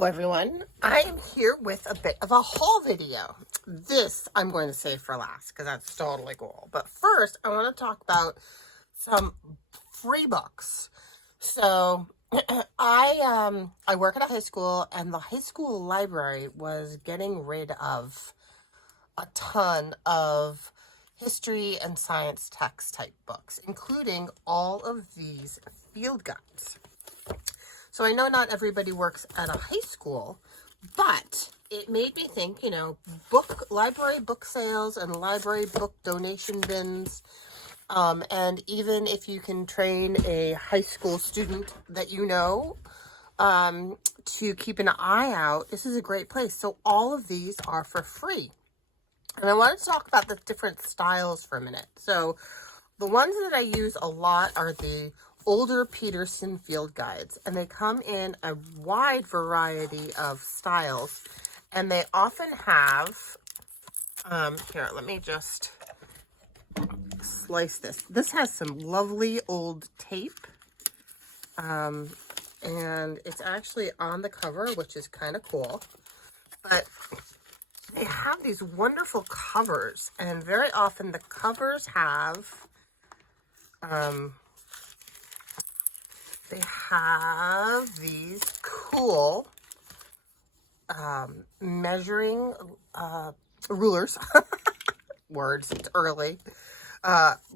Hello everyone, I am here with a bit of a haul video. This I'm going to save for last because that's totally cool. But first I want to talk about some free books. So I work at a high school, and the high school library was getting rid of a ton of history and science text type books, including all of these field guides. So I know not everybody works at a high school, but it made me think, library book sales and library book donation bins. And even if you can train a high school student that to keep an eye out, this is a great place. So all of these are for free. And I want to talk about the different styles for a minute. So the ones that I use a lot are the older Peterson field guides, and they come in a wide variety of styles, and they often have, here, let me just slice this. This has some lovely old tape, and it's actually on the cover, which is kind of cool, but they have these wonderful covers, and very often the covers have, they have these cool measuring rulers. Words, it's early.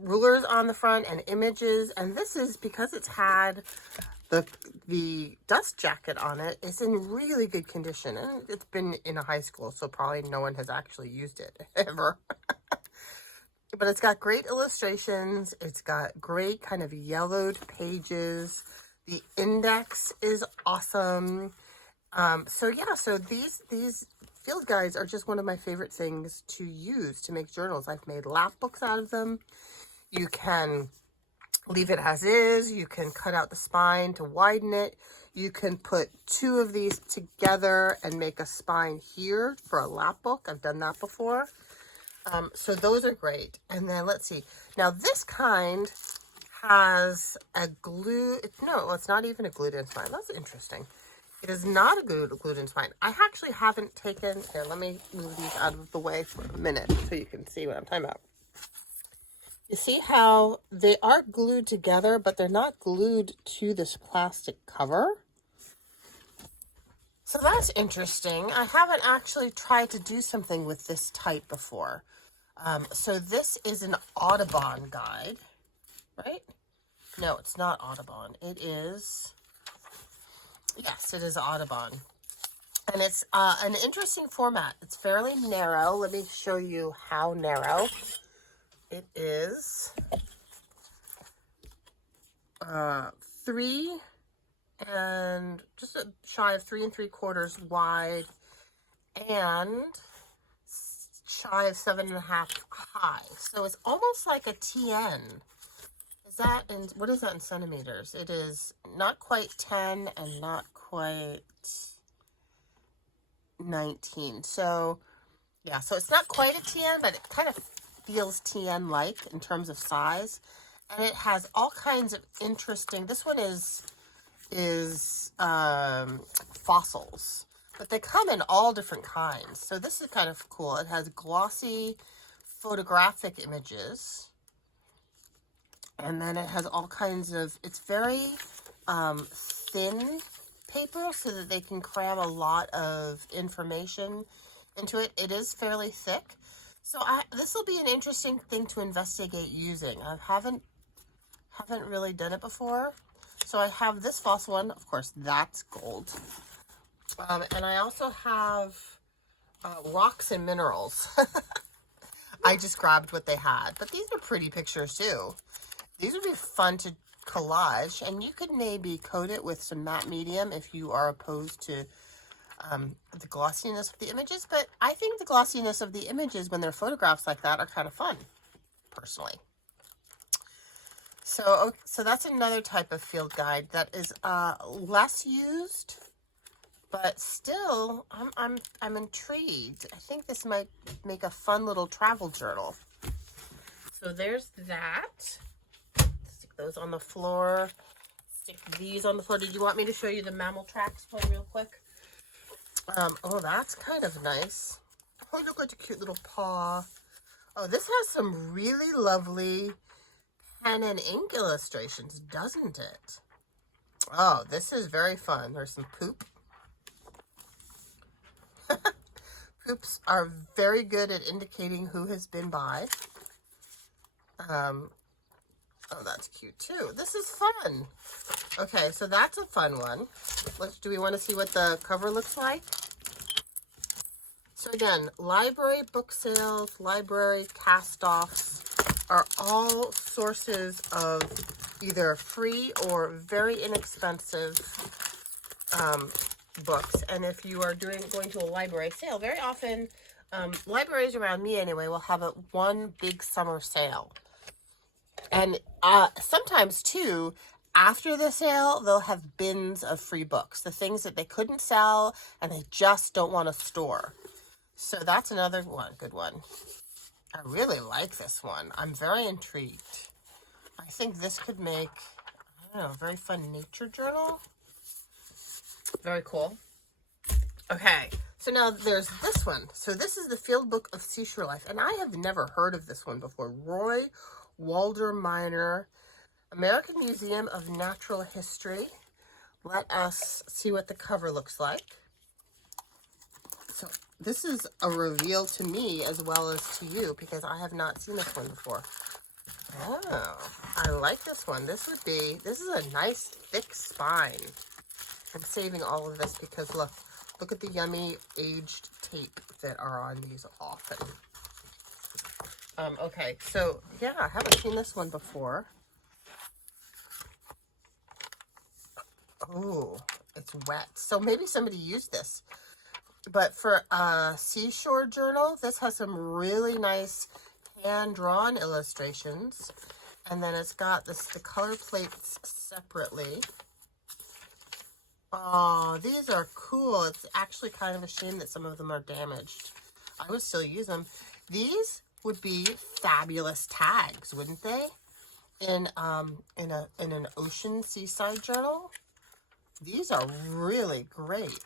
Rulers on the front and images. And this is because it's had the dust jacket on it. It's in really good condition. And it's been in a high school, so probably no one has actually used it ever. But it's got great illustrations. It's got great kind of yellowed pages. The index is awesome. So these field guides are just one of my favorite things to use to make journals. I've made lap books out of them. You can leave it as is. You can cut out the spine to widen it. You can put two of these together and make a spine here for a lap book. I've done that before. So those are great. And then let's see. Now this kind has a glue. No, it's not even a glued in spine. That's interesting. It is not a glued in spine. I actually haven't taken, here, let me move these out of the way for a minute so you can see what I'm talking about. You see how they are glued together, but they're not glued to this plastic cover. So that's interesting. I haven't actually tried to do something with this type before. So this is an Audubon guide, right? No, it's not Audubon. It is, yes, it is Audubon. And it's an interesting format. It's fairly narrow. Let me show you how narrow it is. 3 and just shy of 3 3/4 wide, and shy of 7.5 high. So it's almost like a TN. Is that in, what is that in centimeters? It is not quite 10 and not quite 19. So yeah, so it's not quite a TN, but it kind of feels TN-like in terms of size. And it has all kinds of interesting, this one is fossils, but they come in all different kinds. So this is kind of cool. It has glossy photographic images, and then it has all kinds of, it's very thin paper so that they can cram a lot of information into it. It is fairly thick. So this will be an interesting thing to investigate using. I haven't really done it before. So I have this fossil one. Of course, that's gold. And I also have rocks and minerals. I just grabbed what they had. But these are pretty pictures too. These would be fun to collage. And you could maybe coat it with some matte medium if you are opposed to the glossiness of the images. But I think the glossiness of the images when they're photographs like that are kind of fun, personally. So that's another type of field guide that is less used, but still, I'm intrigued. I think this might make a fun little travel journal. So there's that. Stick those on the floor. Stick these on the floor. Did you want me to show you the mammal tracks one real quick? Oh, that's kind of nice. Oh, look at the cute little paw. Oh, this has some really lovely pen and ink illustrations, doesn't it? Oh, this is very fun. There's some poop. Poops are very good at indicating who has been by. Oh, that's cute too. This is fun. Okay, so that's a fun one. Do we want to see what the cover looks like? So again, library book sales, library cast-offs are all sources of either free or very inexpensive books. And if you are going to a library sale, very often, libraries around me anyway, will have one big summer sale. And sometimes too, after the sale, they'll have bins of free books, the things that they couldn't sell and they just don't want to store. So that's another one, good one. I really like this one. I'm very intrigued. I think this could make, I don't know, a very fun nature journal. Very cool. Okay, so now there's this one. So this is the Field Book of Seashore Life, and I have never heard of this one before. Roy Walder Minor, American Museum of Natural History. Let us see what the cover looks like. So this is a reveal to me as well as to you because I have not seen this one before. Oh, I like this one. This is a nice thick spine. I'm saving all of this because look at the yummy aged tape that are on these often. Okay, so yeah, I haven't seen this one before. Oh, it's wet. So maybe somebody used this. But for a seashore journal, this has some really nice hand-drawn illustrations. And then it's got the color plates separately. Oh, these are cool. It's actually kind of a shame that some of them are damaged. I would still use them. These would be fabulous tags, wouldn't they? In an ocean seaside journal. These are really great.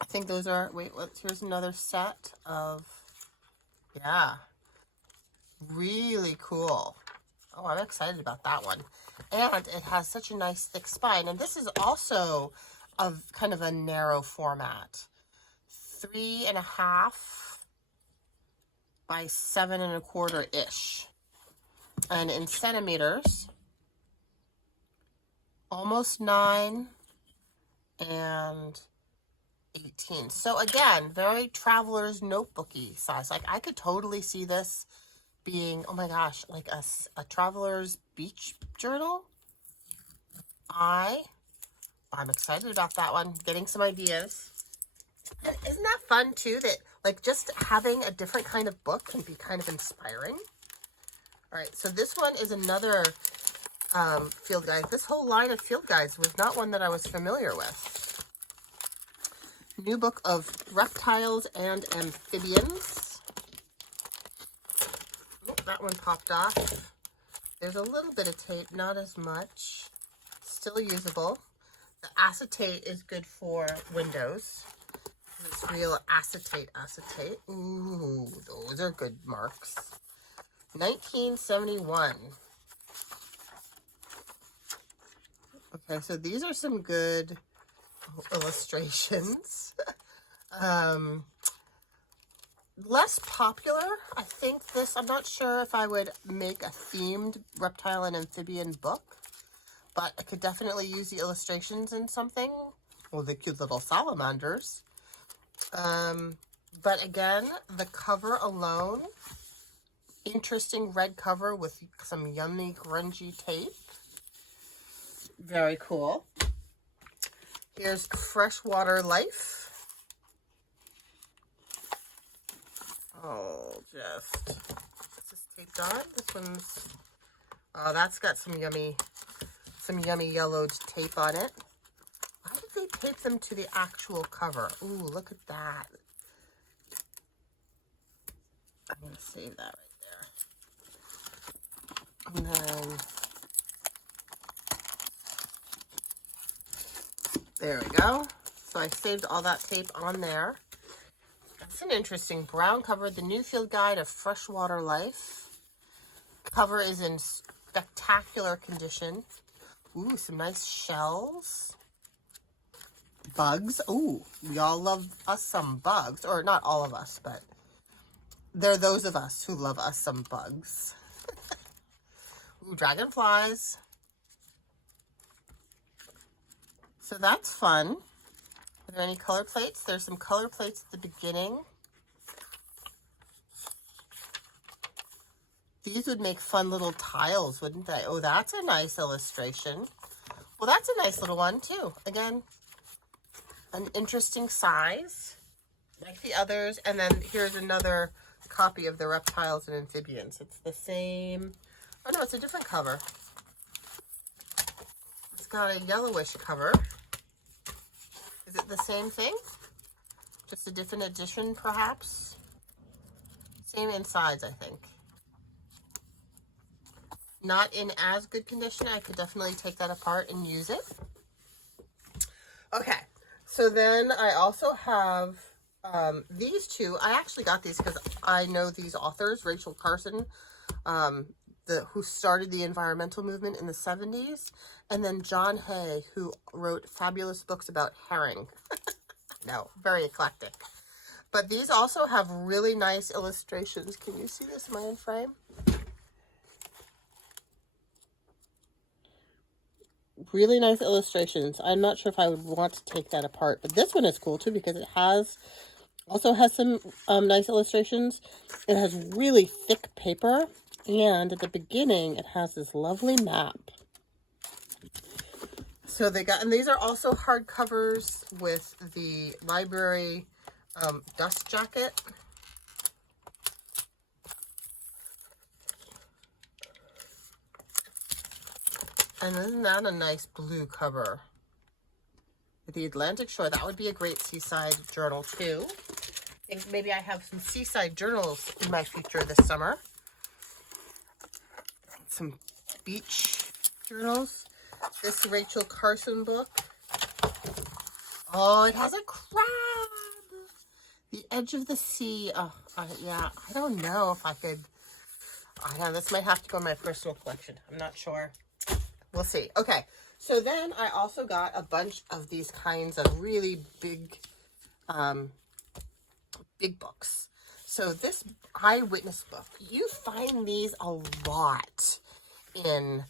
I think those are, here's another set of, yeah, really cool. Oh, I'm excited about that one. And it has such a nice thick spine. And this is also of kind of a narrow format. 3.5 by 7.25-ish. And in centimeters, almost 9 and 18. So again, very traveler's notebooky size. Like I could totally see this being, oh my gosh, like a traveler's beach journal. I'm excited about that one. Getting some ideas. And isn't that fun too? That like just having a different kind of book can be kind of inspiring. All right, so this one is another field guide. This whole line of field guides was not one that I was familiar with. New book of reptiles and amphibians. Oh, that one popped off. There's a little bit of tape, not as much. Still usable. The acetate is good for windows. It's real acetate. Ooh, those are good marks. 1971. Okay, so these are some good illustrations. Less popular, I think this, I'm not sure if I would make a themed reptile and amphibian book, but I could definitely use the illustrations in something. Well, the cute little salamanders. But again, the cover alone, interesting red cover with some yummy grungy tape. Very cool. Here's Freshwater Life. Oh, is this taped on? This one's, oh, that's got some yummy yellowed tape on it. Why did they tape them to the actual cover? Ooh, look at that. I'm going to save that right there. And then, there we go. So I saved all that tape on there. It's an interesting brown cover, the New Field Guide of Freshwater Life. Cover is in spectacular condition. Ooh, some nice shells. Bugs. Ooh, we all love us some bugs. Or not all of us, but there are those of us who love us some bugs. Ooh, dragonflies. So that's fun. Are there any color plates? There's some color plates at the beginning. These would make fun little tiles, wouldn't they? Oh, that's a nice illustration. Well, that's a nice little one, too. Again, an interesting size, like the others. And then here's another copy of the Reptiles and Amphibians. It's the same. Oh, no, it's a different cover. It's got a yellowish cover. Is it the same thing? Just a different edition, perhaps? Same insides, I think. Not in as good condition. I could definitely take that apart and use it. Okay, so then I also have these two. I actually got these because I know these authors, Rachel Carson, who started the environmental movement in the 70s, and then John Hay, who wrote fabulous books about herring. No, very eclectic. But these also have really nice illustrations. Can you see this? Am I in frame? Really nice illustrations. I'm not sure if I would want to take that apart, but this one is cool too because it also has some nice illustrations. It has really thick paper, and at the beginning it has this lovely map. So and these are also hardcovers with the library dust jacket. And isn't that a nice blue cover? The Atlantic Shore, that would be a great seaside journal too. I think maybe I have some seaside journals in my future this summer. Some beach journals. This Rachel Carson book. Oh, it has a crab. The Edge of the Sea. Oh, yeah, I don't know if I could. I know this might have to go in my personal collection. I'm not sure. We'll see. Okay, so then I also got a bunch of these kinds of really big, big books. So this Eyewitness book, you find these a lot in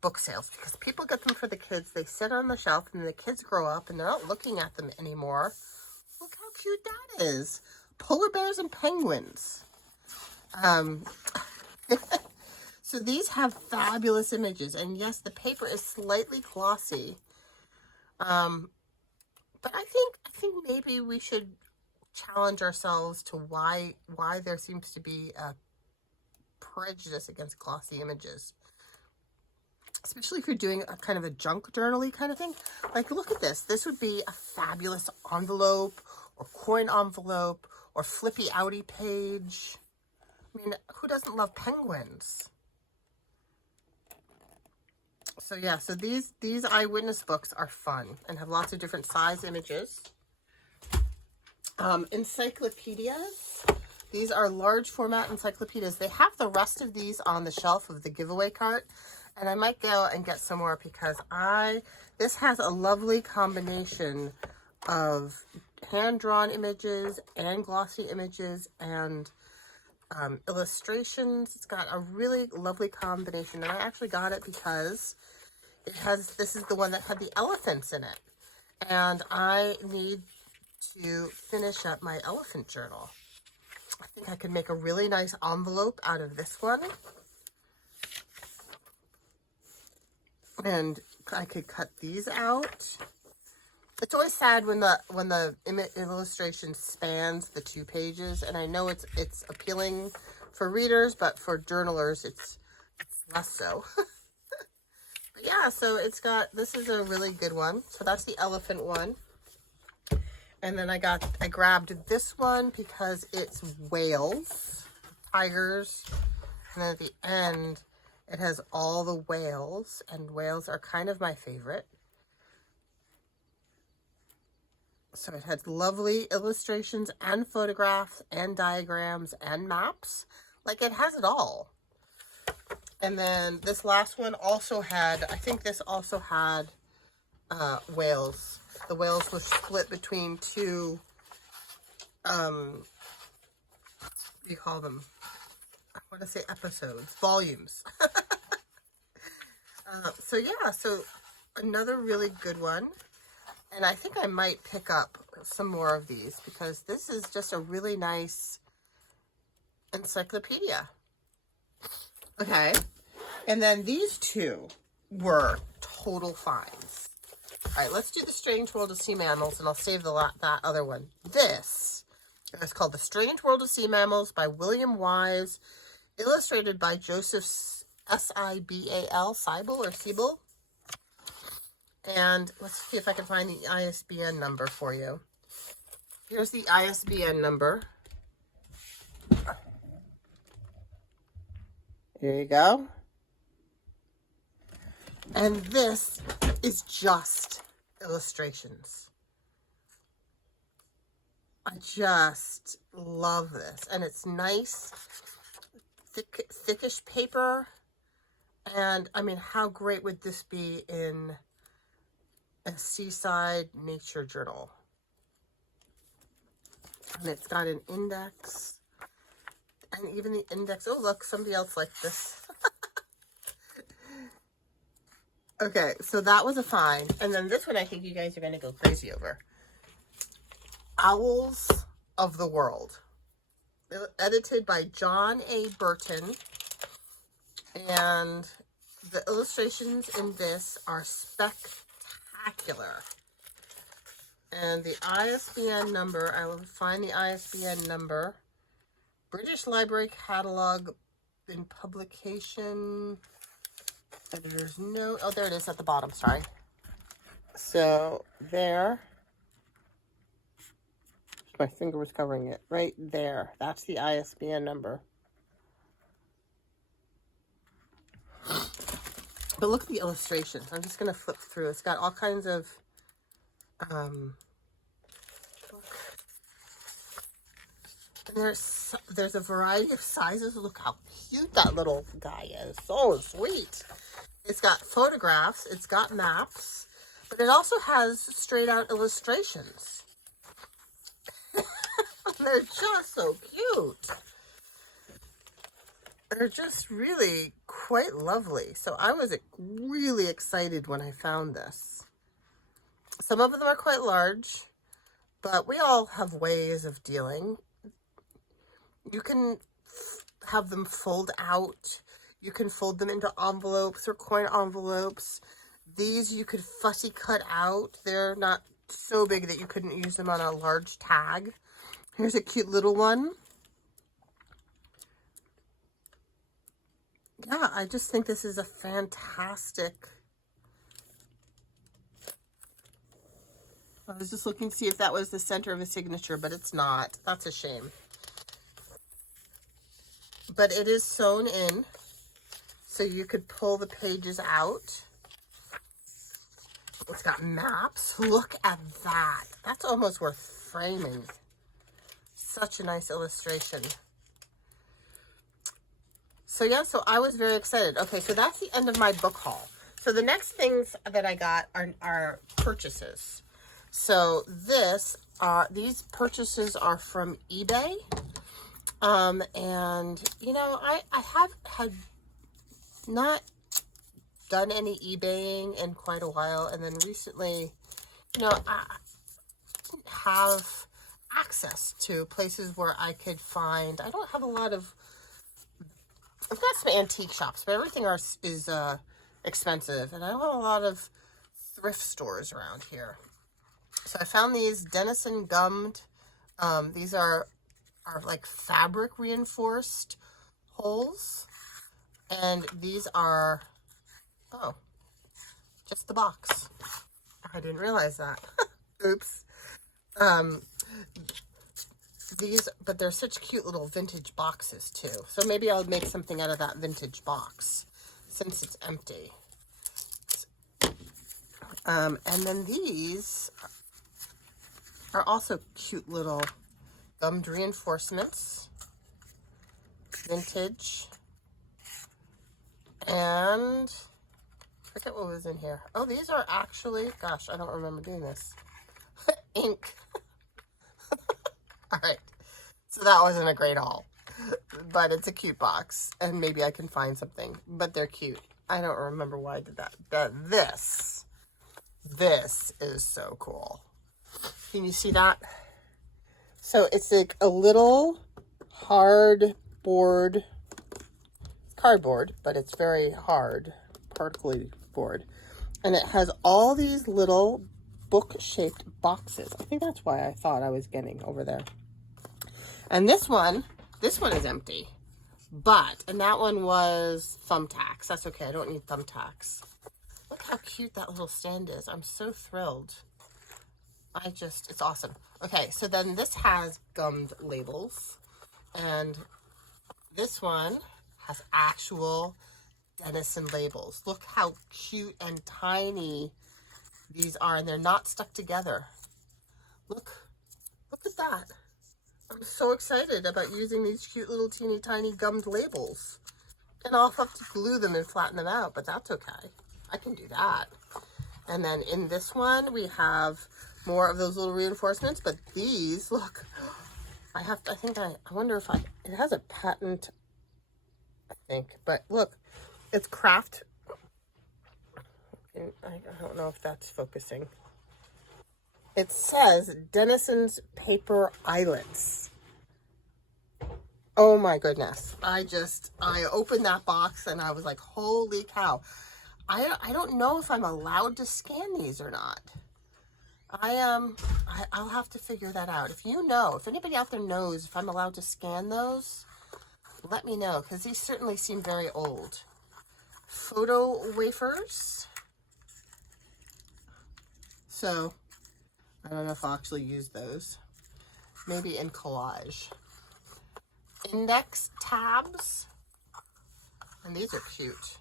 book sales because people get them for the kids. They sit on the shelf and the kids grow up and they're not looking at them anymore. Look how cute that is. Polar bears and penguins. So these have fabulous images, and yes, the paper is slightly glossy. But I think maybe we should challenge ourselves to why there seems to be a prejudice against glossy images, especially if you're doing a kind of a junk journal-y kind of thing. Like, look at this. This would be a fabulous envelope or coin envelope or flippy outy page. I mean, who doesn't love penguins? So yeah, so these Eyewitness books are fun and have lots of different size images. Encyclopedias. These are large format encyclopedias. They have the rest of these on the shelf of the giveaway cart, and I might go and get some more because this has a lovely combination of hand-drawn images and glossy images and illustrations. It's got a really lovely combination, and I actually got it because this is the one that had the elephants in it, and I need to finish up my elephant journal. I think I could make a really nice envelope out of this one, and I could cut these out. It's always sad when the illustration spans the 2 pages, and I know it's appealing for readers, but for journalers it's less so. But yeah, so this is a really good one. So that's the elephant one. And then I grabbed this one because it's whales, tigers, and then at the end it has all the whales, and whales are kind of my favorite. So it has lovely illustrations and photographs and diagrams and maps. Like, it has it all. And then this last one also had, I think this also had whales. The whales were split between two, what do you call them? I want to say episodes, volumes. So yeah, so another really good one. And I think I might pick up some more of these because this is just a really nice encyclopedia. Okay. And then these two were total finds. All right, let's do The Strange World of Sea Mammals, and I'll save that other one. This is called The Strange World of Sea Mammals by William Wise, illustrated by Joseph Sibal, or Siebel. And let's see if I can find the ISBN number for you. Here's the ISBN number. Here you go. And this is just illustrations. I just love this. And it's nice, thickish paper. And I mean, how great would this be in a seaside nature journal? And it's got an index. And even the index, oh look, somebody else liked this. Okay, so that was a find. And then this one I think you guys are going to go crazy over. Owls of the World. Edited by John A. Burton. And the illustrations in this are spectacular. And the ISBN number, I will find the ISBN number. British Library Catalog in publication. There's no, oh, there it is at the bottom, sorry. So there, my finger was covering it, right there. That's the ISBN number. But look at the illustrations. I'm just going to flip through. It's got all kinds of, and there's a variety of sizes. Look how cute that little guy is. So sweet. It's got photographs. It's got maps. But it also has straight out illustrations. They're just so cute. They're just really quite lovely. So I was really excited when I found this. Some of them are quite large, but we all have ways of dealing. You can have them fold out. You can fold them into envelopes or coin envelopes. These you could fussy cut out. They're not so big that you couldn't use them on a large tag. Here's a cute little one. Yeah, I just think this is a fantastic. I was just looking to see if that was the center of a signature, but it's not. That's a shame. But it is sewn in, so you could pull the pages out. It's got maps. Look at that. That's almost worth framing. Such a nice illustration. So yeah, so I was very excited. Okay, so that's the end of my book haul. So the next things that I got are purchases. So these purchases are from eBay. And you know, I have had not done any eBaying in quite a while. And then recently, you know, I didn't have access to places where I could find, I don't have a lot of, I've got some antique shops, but everything is expensive. And I don't have a lot of thrift stores around here. So I found these Denison gummed. These are like fabric reinforced holes. And these are, oh, just the box. I didn't realize that. Oops. But they're such cute little vintage boxes too. So maybe I'll make something out of that vintage box since it's empty. And then these are also cute little gummed reinforcements, vintage, and I forget what was in here. Oh, these are actually, gosh, I don't remember doing this. Ink. All right, so that wasn't a great haul, but it's a cute box, and maybe I can find something, but they're cute. I don't remember why I did that. This is so cool. Can you see that? So it's like a little cardboard, but it's very hard, particly board. And it has all these little book-shaped boxes. I think that's why I thought I was getting over there. And this one is empty. And that one was thumbtacks. That's okay, I don't need thumbtacks. Look how cute that little stand is. I'm so thrilled. It's awesome. Okay, so then this has gummed labels. And this one has actual Denison labels. Look how cute and tiny these are, and they're not stuck together. Look at that. I'm so excited about using these cute little teeny tiny gummed labels. And I'll have to glue them and flatten them out, but that's okay. I can do that. And then in this one, we have more of those little reinforcements, but these, look, I wonder if it has a patent, I think, but look, it's craft. I don't know if that's focusing. It says Denison's Paper Eyelets. Oh my goodness. I opened that box and I was like, holy cow. I don't know if I'm allowed to scan these or not. I'll have to figure that out. If anybody out there knows if I'm allowed to scan those, let me know, because these certainly seem very old. Photo wafers. So, I don't know if I'll actually use those. Maybe in collage. Index tabs. And these are cute.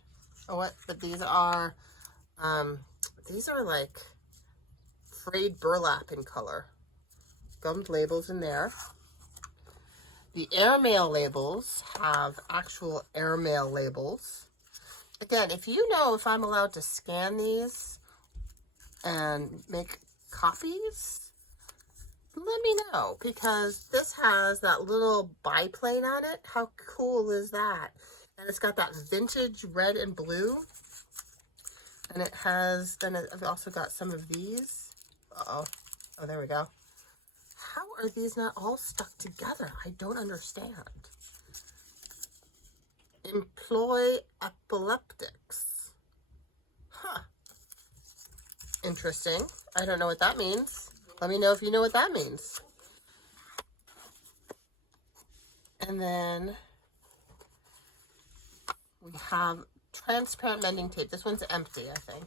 But these are like frayed burlap in color. Gummed labels in there. The airmail labels have actual airmail labels. Again, if you know if I'm allowed to scan these and make copies, let me know, because this has that little biplane on it. How cool is that? And it's got that vintage red and blue. And I've also got some of these. Oh, there we go. How are these not all stuck together? I don't understand. Employ epileptics. Huh. Interesting. I don't know what that means. Let me know if you know what that means. And then we have transparent mending tape. This one's empty, I think.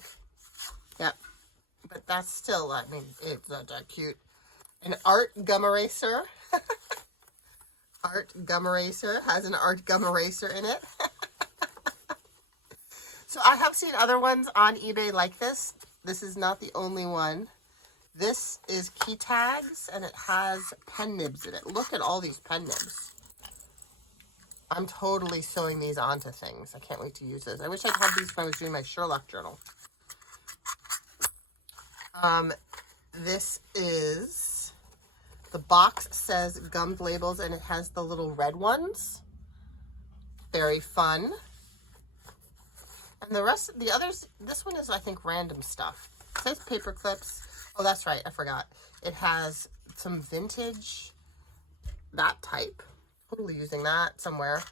Yep. But that's still, it's not that cute. An art gum eraser. Art gum eraser. Has an art gum eraser in it. So I have seen other ones on eBay like this. This is not the only one. This is key tags, and it has pen nibs in it. Look at all these pen nibs. I'm totally sewing these onto things. I can't wait to use those. I wish I'd had these when I was doing my Sherlock journal. This is, the box says gummed labels, and it has the little red ones. Very fun. And the others, this one is, I think, random stuff. It says paper clips. Oh, that's right. I forgot. It has some vintage, that type. Totally using that somewhere.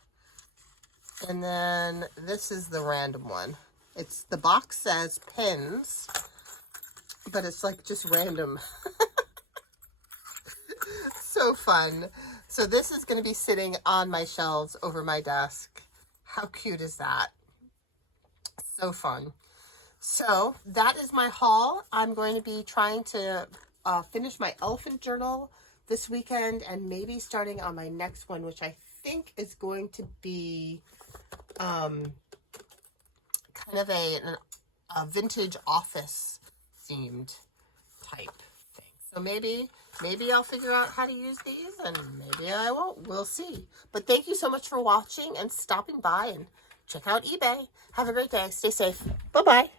And then this is the random one. The box says pins, but it's like just random. So fun. So this is going to be sitting on my shelves over my desk. How cute is that? So fun. So that is my haul. I'm going to be trying to finish my elephant journal this weekend, and maybe starting on my next one, which I think is going to be kind of a vintage office themed type thing. So maybe I'll figure out how to use these, and maybe I won't. We'll see. But thank you so much for watching and stopping by, and check out eBay. Have a great day. Stay safe. Bye-bye.